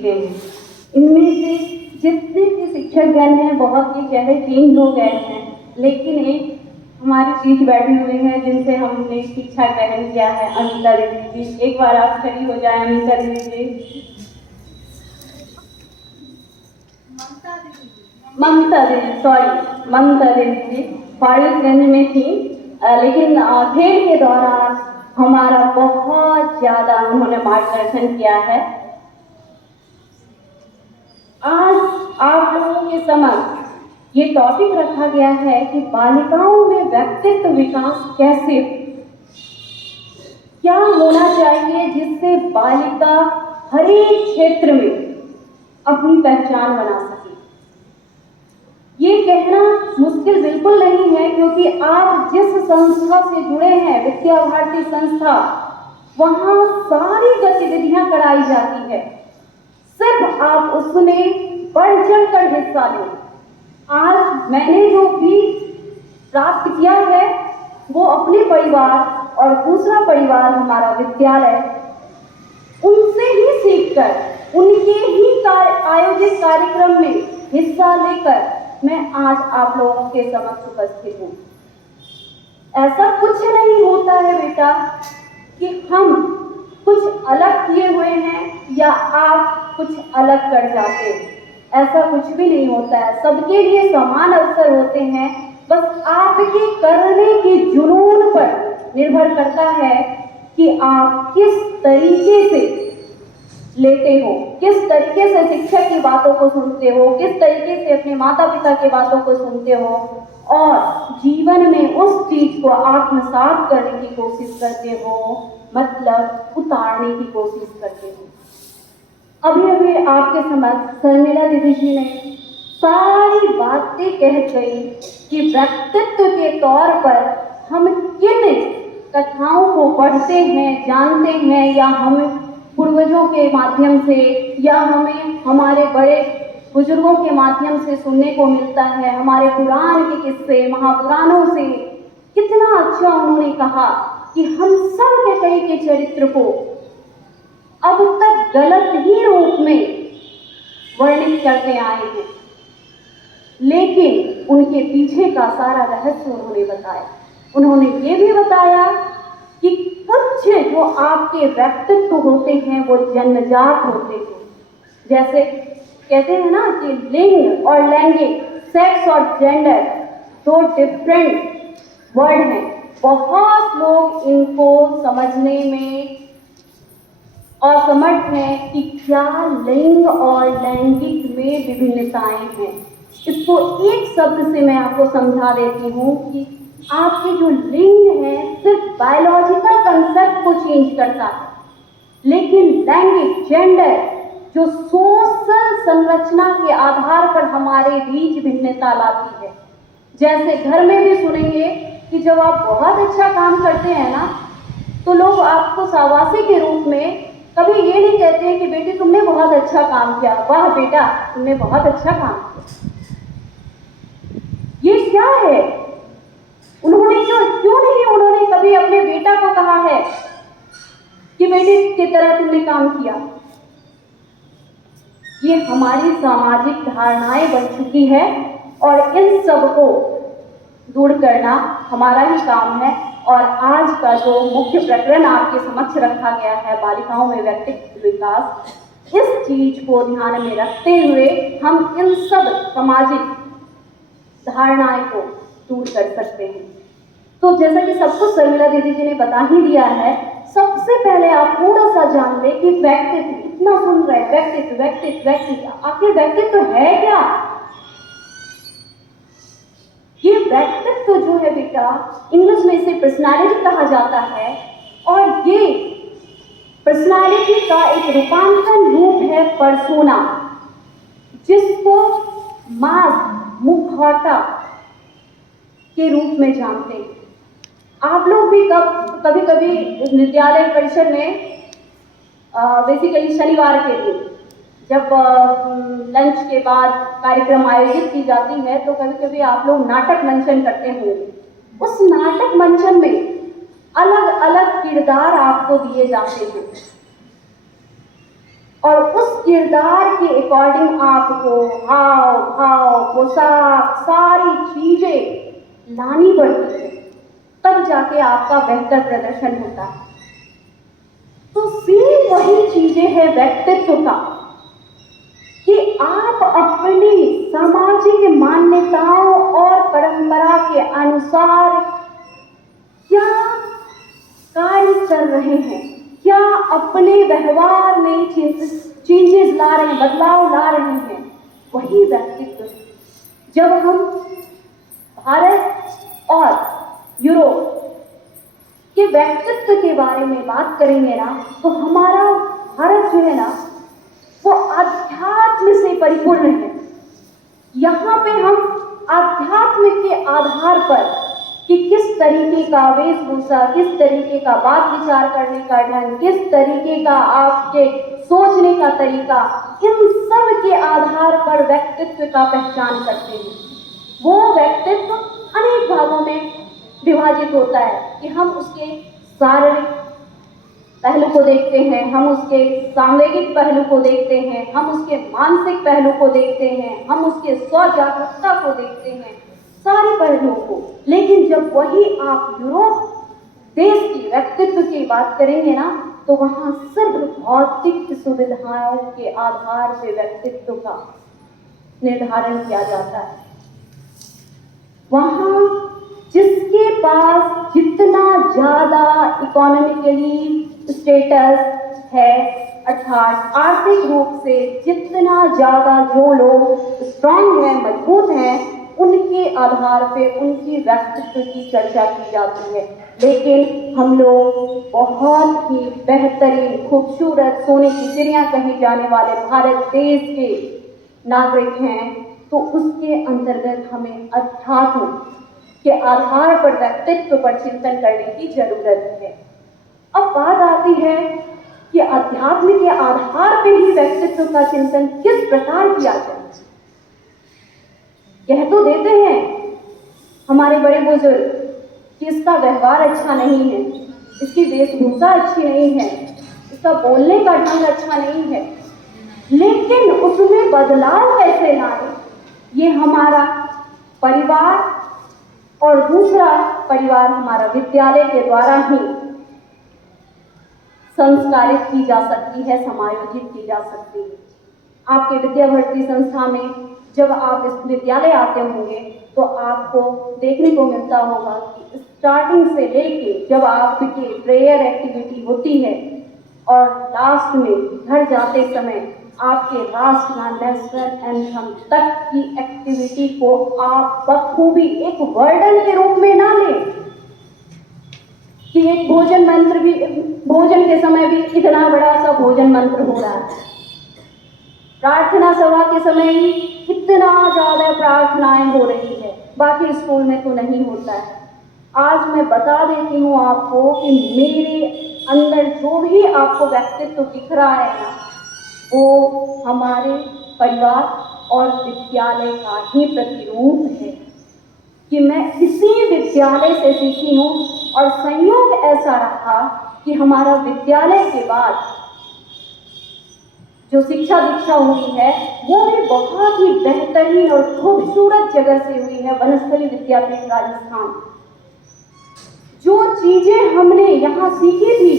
सीखे हैं। इनमें से जितने भी शिक्षकगण हैं बहुत ही चेहरे चेंज हो गए हैं, लेकिन एक हमारे बीच बैठे हुए हैं जिनसे हमने शिक्षा ग्रहण किया है, अनीता दीदी जी। एक बार आप खड़ी हो जाए अनीता दीदी जी। ममता दीदी जी फारिसगंज में थी, लेकिन खेल के दौरान हमारा बहुत ज़्यादा उन्होंने मार्गदर्शन किया है। आज आप लोगों के समक्ष ये टॉपिक रखा गया है कि बालिकाओं में व्यक्तित्व विकास कैसे हो, क्या होना चाहिए जिससे बालिका हर एक क्षेत्र में अपनी पहचान बना सके। ये कहना मुश्किल बिल्कुल नहीं है, क्योंकि आप जिस संस्था से जुड़े हैं, विद्या भारती संस्था, वहाँ सारी गतिविधियां कराई जाती है। सिर्फ आप उसमें बढ़ चढ़कर हिस्सा लें। आज मैंने जो भी प्राप्त किया है वो अपने परिवार और दूसरा परिवार हमारा विद्यालय, उनसे ही सीखकर उनके ही आयोजित कार्यक्रम में हिस्सा लेकर मैं आज आप लोगों के समक्ष उपस्थित हूँ। ऐसा कुछ नहीं होता है बेटा कि हम कुछ अलग किए हुए हैं या आप कुछ अलग कर जाते हैं, ऐसा कुछ भी नहीं होता है। सबके लिए समान अवसर होते हैं, बस आपके करने के जुनून पर निर्भर करता है कि आप किस तरीके से लेते हो, किस तरीके से शिक्षक की बातों को सुनते हो, किस तरीके से अपने माता पिता की बातों को सुनते हो और जीवन में उस चीज को आत्मसात करने की कोशिश करते हो, मतलब उतारने की कोशिश करते हो। अभी अभी आपके समक्ष शर्मिला दीदी जी ने सारी बातें कह गई कि व्यक्तित्व के तौर पर हम किन कथाओं को पढ़ते हैं, जानते हैं, या हम पूर्वजों के माध्यम से या हमें हमारे बड़े बुजुर्गों के माध्यम से सुनने को मिलता है, हमारे पुराण के किस्से, महापुराणों से। कितना अच्छा उन्होंने कहा कि हम सब के कई के चरित्र को अब तक गलत ही रूप में वर्णित करते आए हैं, लेकिन उनके पीछे का सारा रहस्य उन्होंने बताया। उन्होंने ये भी बताया कि कुछ जो आपके व्यक्तित्व होते हैं वो जन्मजात होते हैं। जैसे कहते हैं ना कि लिंग और लैंगिक, सेक्स और जेंडर दो डिफरेंट वर्ड हैं। बहुत लोग इनको समझने में असमर्थ हैं कि क्या लिंग और लैंगिक में विभिन्नताएं हैं। इसको एक शब्द से मैं आपको समझा देती हूँ कि आपके जो लिंग है सिर्फ बायोलॉजिकल कंसेप्ट को चेंज करता है, लेकिन लैंगिक, जेंडर जो सोशल संरचना के आधार पर हमारे बीच भिन्नता लाती है। जैसे घर में भी सुनेंगे कि जब आप बहुत अच्छा काम करते हैं ना, तो लोग आपको शाबाशी के रूप में कभी ये नहीं कहते हैं कि बेटी तुमने बहुत अच्छा काम किया, वाह बेटा तुमने बहुत अच्छा काम किया। ये क्या है? उन्होंने क्यों नहीं उन्होंने कभी अपने बेटा को कहा है कि बेटी की तरह तुमने काम किया? ये हमारी सामाजिक धारणाएं बन चुकी है और इन सब को दूर करना हमारा ही काम है। और आज का जो मुख्य प्रकरण आपके समक्ष रखा गया है, बालिकाओं में व्यक्तित्व विकास, इस चीज को ध्यान में रखते हुए हम इन सब सामाजिक धारणाएं को दूर कर सकते हैं। तो जैसा कि सब कुछ शर्मिला दीदी जी ने बता ही दिया है, सबसे पहले आप थोड़ा सा जान लें कि व्यक्तित्व, इतना सुन रहे हैं व्यक्तित्व व्यक्तित्व व्यक्तित्व, आखिर व्यक्तित्व है क्या? ये व्यक्तित्व जो है बेटा, इंग्लिश में इसे पर्सनालिटी कहा जाता है, और ये पर्सनालिटी का एक रूपांतरण रूप है पर्सोना, जिसको मास्क, मुखौटा के रूप में जानते हैं। आप लोग भी कभी कभी विद्यालय परिसर में बेसिकली शनिवार के दिन जब लंच के बाद कार्यक्रम आयोजित की जाती है, तो कभी कभी आप लोग नाटक मंचन करते होंगे। उस नाटक मंचन में अलग अलग किरदार आपको दिए जाते हैं। और उस किरदार के अकॉर्डिंग आपको हाव भाव पोशाक सारी चीजें लानी पड़ती है, तब जाके आपका बेहतर प्रदर्शन होता है। तो सेम वही चीजें है व्यक्तित्व का, कि आप अपनी सामाजिक मान्यताओं और परंपरा के अनुसार क्या कार्य कर रहे हैं, क्या अपने व्यवहार में चेंजेस ला रहे हैं, बदलाव ला रहे हैं, वही व्यक्तित्व है। जब हम भारत और यूरोप के व्यक्तित्व के बारे में बात करेंगे ना, तो हमारा भारत जो है ना वो आध्यात्म से परिपूर्ण है। यहाँ पे हम आध्यात्म के आधार पर कि किस तरीके का वेशभूषा, किस तरीके का बात विचार करने का ढंग, किस तरीके का आपके सोचने का तरीका, इन सब के आधार पर व्यक्तित्व का पहचान करते हैं। वो व्यक्तित्व अनेक भागों में विभाजित होता है कि हम उसके शारीरिक पहलू को देखते हैं, हम उसके सांवेगिक पहलू को देखते हैं, हम उसके मानसिक पहलू को देखते हैं, हम उसके स्वजागरूकता को देखते हैं, सारे पहलुओं को। लेकिन जब वही आप यूरोप देश की व्यक्तित्व की बात करेंगे ना, तो वहाँ सिर्फ भौतिक सुविधाओं के आधार पर व्यक्तित्व का निर्धारण किया जाता है। वहाँ जिसके पास जितना ज्यादा इकोनॉमिकली स्टेटस है, अर्थात आर्थिक रूप से जितना ज्यादा जो लोग स्ट्रांग हैं, मजबूत हैं, उनके आधार पे उनकी व्यक्तित्व की चर्चा की जाती है। लेकिन हम लोग बहुत ही बेहतरीन, खूबसूरत, सोने की चिड़िया कहे जाने वाले भारत देश के नागरिक हैं, तो उसके अंतर्गत हमें अध्यात्म के आधार पर व्यक्तित्व पर चिंतन करने की जरूरत है। अब बात आती है कि अध्यात्म के आधार पर ही व्यक्तित्व का चिंतन किस प्रकार किया जाए। कह तो देते हैं हमारे बड़े बुजुर्ग कि इसका व्यवहार अच्छा नहीं है, इसकी वेशभूषा अच्छी नहीं है, इसका बोलने का ढंग अच्छा नहीं है, लेकिन उसमें बदलाव कैसे लाए, ये हमारा परिवार और दूसरा परिवार हमारा विद्यालय के द्वारा ही संस्कारित की जा सकती है, समायोजित की जा सकती है। आपके विद्या भारती संस्था में जब आप इस विद्यालय आते होंगे तो आपको देखने को मिलता होगा कि स्टार्टिंग से लेके जब आपकी प्रेयर एक्टिविटी होती है और लास्ट में घर जाते समय आपके राष्ट्रगान, नेशनल एंथम तक की एक्टिविटी को आप बखूबी एक वर्डन के रूप में ना लें कि एक भोजन मंत्र भी, भोजन के समय भी इतना बड़ा सा भोजन मंत्र हो रहा है, प्रार्थना सभा के समय ही इतना ज्यादा प्रार्थनाएं हो रही है, बाकी स्कूल में तो नहीं होता है। आज मैं बता देती हूँ आपको कि मेरे अंदर जो भी आपको व्यक्तित्व दिख रहा है ना, वो हमारे परिवार और विद्यालय का ही प्रतिरूप है कि मैं इसी विद्यालय से सीखी हूँ। और संयोग ऐसा रहा कि हमारा विद्यालय के बाद जो शिक्षा दीक्षा हुई है वो भी बहुत ही बेहतरीन और खूबसूरत जगह से हुई है, वनस्थली विद्यापीठ राजस्थान। जो चीजें हमने यहाँ सीखी थी